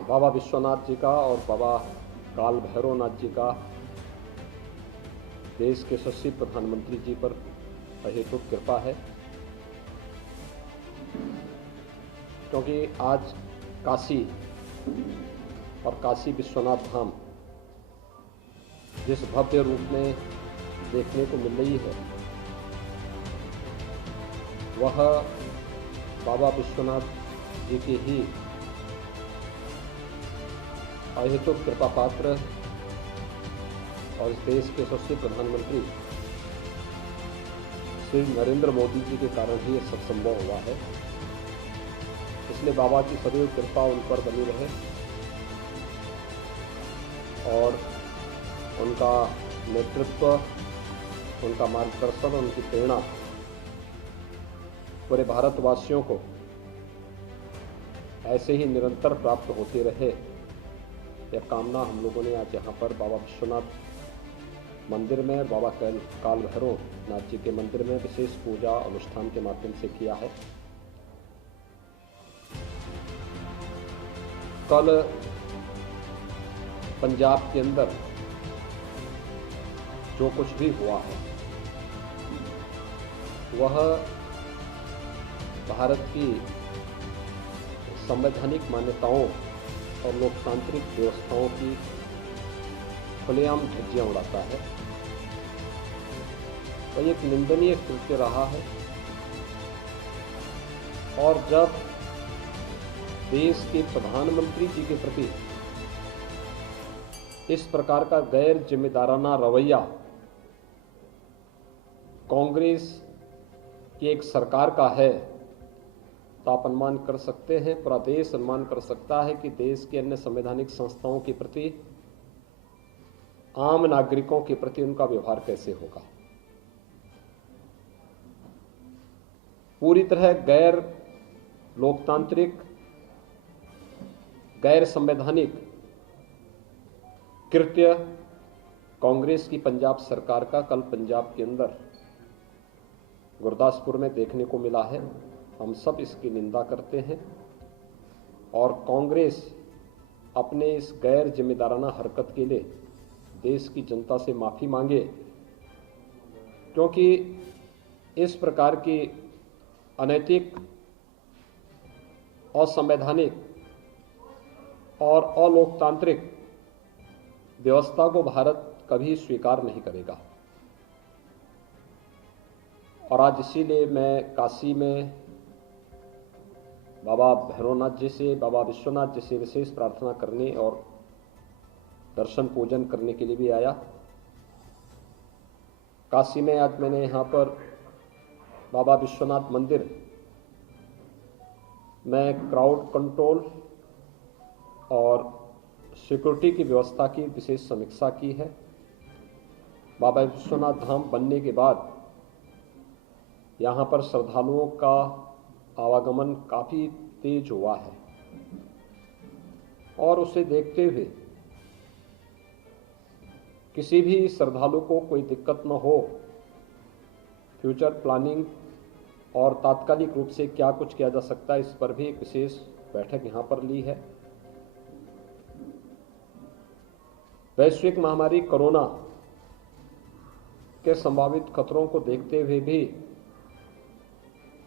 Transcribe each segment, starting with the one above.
बाबा विश्वनाथ जी का और बाबा काल भैरवनाथ जी का देश के यशस्वी प्रधानमंत्री जी पर अहेतुक कृपा है, क्योंकि आज काशी और काशी विश्वनाथ धाम जिस भव्य रूप में देखने को मिल रही है, वह बाबा विश्वनाथ जी की ही अहेतुक कृपा पात्र और इस देश के यशस्वी प्रधानमंत्री श्री नरेंद्र मोदी जी के कारण ही यह सब संभव हुआ है। इसलिए बाबा की सदैव कृपा उन पर बनी रहे और उनका नेतृत्व, उनका मार्गदर्शन, उनकी प्रेरणा पूरे भारतवासियों को ऐसे ही निरंतर प्राप्त होती रहे, यह कामना हम लोगों ने आज यहाँ पर बाबा विश्वनाथ मंदिर में, बाबा काल भैरवनाथ जी के मंदिर में विशेष पूजा अनुष्ठान के माध्यम से किया है। कल पंजाब के अंदर जो कुछ भी हुआ है, वह भारत की संवैधानिक मान्यताओं और लोकतांत्रिक व्यवस्थाओं की खुलेआम धज्जियां उड़ाता है। तो एक निंदनीय कृत्य रहा है और जब देश के प्रधानमंत्री जी के प्रति इस प्रकार का गैर जिम्मेदाराना रवैया कांग्रेस की एक सरकार का है, तो आप अनुमान कर सकते हैं, पूरा देश अनुमान कर सकता है कि देश के अन्य संवैधानिक संस्थाओं के प्रति, आम नागरिकों के प्रति उनका व्यवहार कैसे होगा। पूरी तरह गैर लोकतांत्रिक, गैर संवैधानिक कृत्य कांग्रेस की पंजाब सरकार का कल पंजाब के अंदर गुरदासपुर में देखने को मिला है। हम सब इसकी निंदा करते हैं और कांग्रेस अपने इस गैर जिम्मेदाराना हरकत के लिए देश की जनता से माफी मांगे, क्योंकि इस प्रकार की अनैतिक, असंवैधानिक और अलोकतांत्रिक व्यवस्था को भारत कभी स्वीकार नहीं करेगा। और आज इसीलिए मैं काशी में बाबा भैरवनाथ जी से, बाबा विश्वनाथ जी से विशेष प्रार्थना करने और दर्शन पूजन करने के लिए भी आया। काशी में आज मैंने यहाँ पर बाबा विश्वनाथ मंदिर में क्राउड कंट्रोल और सिक्योरिटी की व्यवस्था की विशेष समीक्षा की है। बाबा विश्वनाथ धाम बनने के बाद यहाँ पर श्रद्धालुओं का आवागमन काफ़ी तेज हुआ है और उसे देखते हुए किसी भी श्रद्धालु को कोई दिक्कत न हो, फ्यूचर प्लानिंग और तात्कालिक रूप से क्या कुछ किया जा सकता है, इस पर भी एक विशेष बैठक यहाँ पर ली है। वैश्विक महामारी कोरोना के संभावित खतरों को देखते हुए भी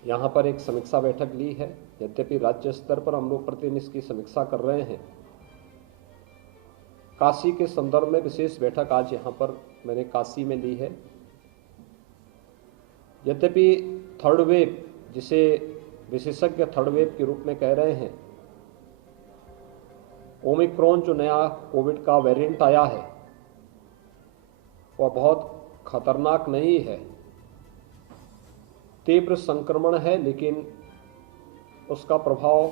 यहाँ पर एक समीक्षा बैठक ली है। यद्यपि राज्य स्तर पर हम लोग प्रतिदिन इसकी समीक्षा कर रहे हैं, काशी के संदर्भ में विशेष बैठक आज यहाँ पर मैंने काशी में ली है। यद्यपि थर्ड वेव, जिसे विशेषज्ञ थर्ड वेव के रूप में कह रहे हैं, ओमिक्रॉन जो नया कोविड का वेरिएंट आया है, वह बहुत खतरनाक नहीं है, तीव्र संक्रमण है, लेकिन उसका प्रभाव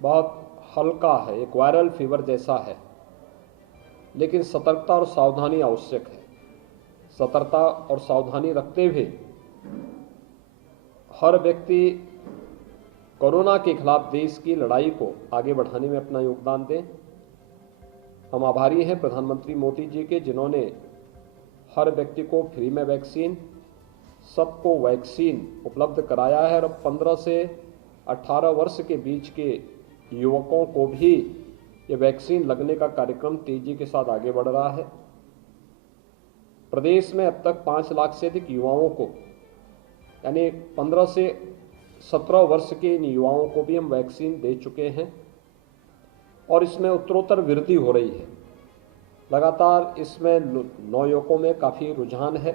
बहुत हल्का है, एक वायरल फीवर जैसा है। लेकिन सतर्कता और सावधानी आवश्यक है। सतर्कता और सावधानी रखते हुए हर व्यक्ति कोरोना के खिलाफ देश की लड़ाई को आगे बढ़ाने में अपना योगदान दें। हम आभारी हैं प्रधानमंत्री मोदी जी के, जिन्होंने हर व्यक्ति को फ्री में वैक्सीन, सबको वैक्सीन उपलब्ध कराया है और 15 से 18 वर्ष के बीच के युवकों को भी ये वैक्सीन लगने का कार्यक्रम तेजी के साथ आगे बढ़ रहा है। प्रदेश में अब तक 5 लाख से अधिक युवाओं को, यानी 15 से 17 वर्ष के इन युवाओं को भी हम वैक्सीन दे चुके हैं और इसमें उत्तरोत्तर वृद्धि हो रही है। लगातार इसमें नवयुवकों में काफ़ी रुझान है।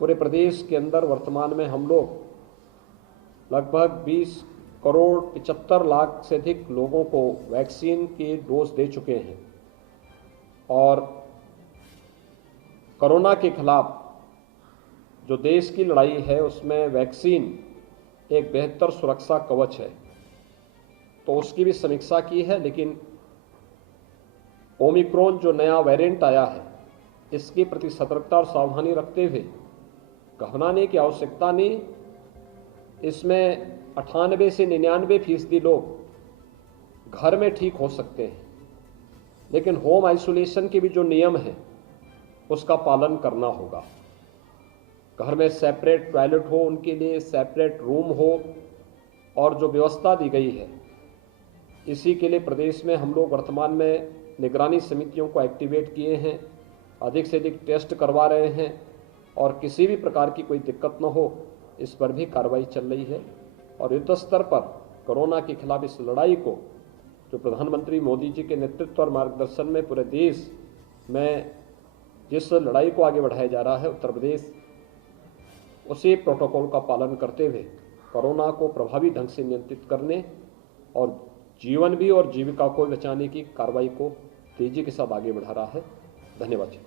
पूरे प्रदेश के अंदर वर्तमान में हम लोग लगभग 20 करोड़ 75 लाख से अधिक लोगों को वैक्सीन के डोज दे चुके हैं और कोरोना के खिलाफ जो देश की लड़ाई है उसमें वैक्सीन एक बेहतर सुरक्षा कवच है, तो उसकी भी समीक्षा की है। लेकिन ओमिक्रॉन जो नया वेरिएंट आया है, इसके प्रति सतर्कता और सावधानी रखते हुए घबराने की आवश्यकता नहीं। इसमें 98 से 99% लोग घर में ठीक हो सकते हैं, लेकिन होम आइसोलेशन के भी जो नियम हैं उसका पालन करना होगा। घर में सेपरेट टॉयलेट हो, उनके लिए सेपरेट रूम हो और जो व्यवस्था दी गई है, इसी के लिए प्रदेश में हम लोग वर्तमान में निगरानी समितियों को एक्टिवेट किए हैं, अधिक से अधिक टेस्ट करवा रहे हैं और किसी भी प्रकार की कोई दिक्कत न हो इस पर भी कार्रवाई चल रही है। और युद्ध स्तर पर कोरोना के खिलाफ इस लड़ाई को जो प्रधानमंत्री मोदी जी के नेतृत्व और मार्गदर्शन में पूरे देश में जिस लड़ाई को आगे बढ़ाया जा रहा है, उत्तर प्रदेश उसी प्रोटोकॉल का पालन करते हुए कोरोना को प्रभावी ढंग से नियंत्रित करने और जीवन भी और जीविका को बचाने की कार्रवाई को तेजी के साथ आगे बढ़ा रहा है। धन्यवाद जी।